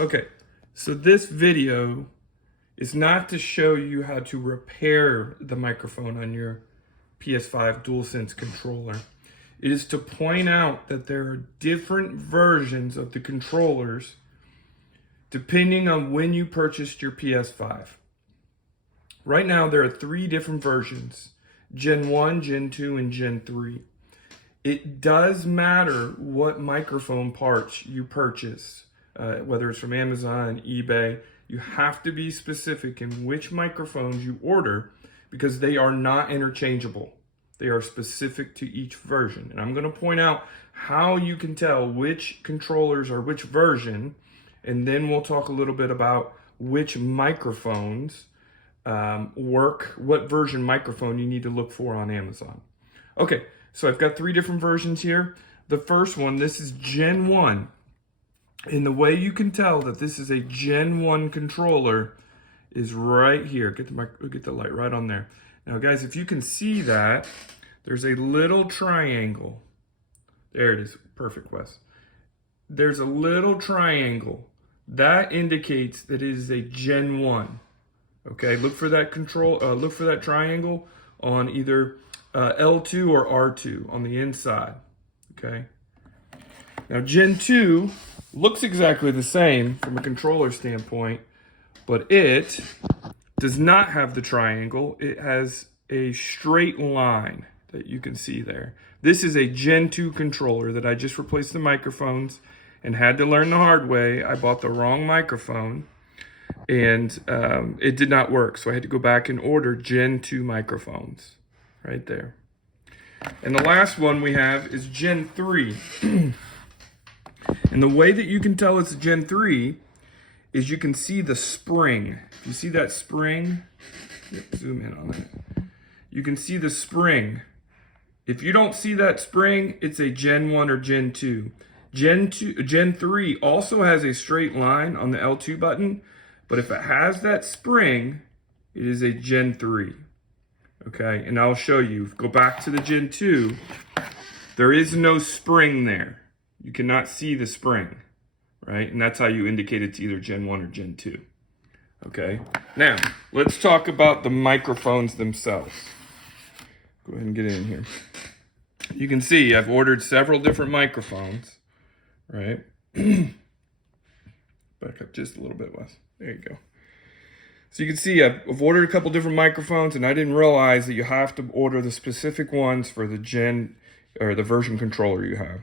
Okay, so this video is not to show you how to repair the microphone on your PS5 DualSense controller. It is to point out that there are different versions of the controllers depending on when you purchased your PS5. Right now there are 3 different versions: Gen 1, Gen 2, and Gen 3. It does matter what microphone parts you purchase, whether it's from Amazon, eBay. You have to be specific in which microphones you order because they are not interchangeable. They are specific to each version. And I'm going to point out how you can tell which controllers are which version, and then we'll talk a little bit about which microphones work, what version microphone you need to look for on Amazon. Okay, so I've got 3 different versions here. The first one, this is Gen 1. And the way you can tell that this is a Gen 1 controller is right here. Get the light right on there. Now guys, if you can see that, there's a little triangle. There it is. Perfect, Wes. There's a little triangle. That indicates that it is a Gen 1. Okay, look for that look for that triangle on either L2 or R2 on the inside. Okay. Now Gen 2 looks exactly the same from a controller standpoint, but it does not have the triangle. It has a straight line that you can see there. This is a Gen 2 controller that I just replaced the microphones and had to learn the hard way. I bought the wrong microphone and it did not work. So I had to go back and order Gen 2 microphones right there. And the last one we have is Gen 3. And the way that you can tell it's a Gen 3 is you can see the spring. You see that spring? Zoom in on that. You can see the spring. If you don't see that spring, it's a Gen 1 or Gen 2. Gen 3 also has a straight line on the L2 button, but if it has that spring, it is a Gen 3. Okay, and I'll show you. Go back to the Gen 2. There is no spring there. You cannot see the spring, right? And that's how you indicate it's either Gen 1 or Gen 2. Okay, now let's talk about the microphones themselves. Go ahead and get in here. You can see I've ordered several different microphones, right? Back up just a little bit, Wes. There you go. So you can see I've ordered a couple different microphones, and I didn't realize that you have to order the specific ones for the Gen or the version controller you have.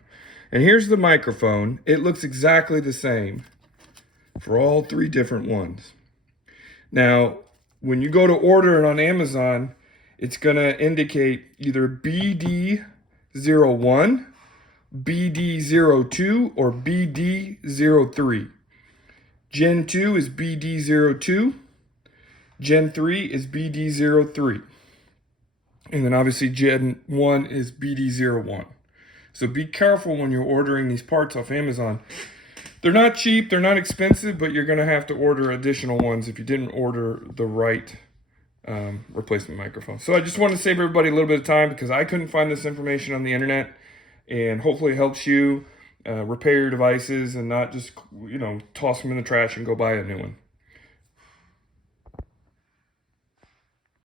And here's the microphone. It looks exactly the same for all 3 different ones. Now, when you go to order it on Amazon, it's going to indicate either BD-01, BD-02, or BD-03. Gen 2 is BD-02. Gen 3 is BD-03. And then obviously Gen 1 is BD-01. So be careful when you're ordering these parts off Amazon. They're not cheap, they're not expensive, but you're going to have to order additional ones if you didn't order the right replacement microphone. So I just want to save everybody a little bit of time because I couldn't find this information on the internet, and hopefully it helps you repair your devices and not just, toss them in the trash and go buy a new one.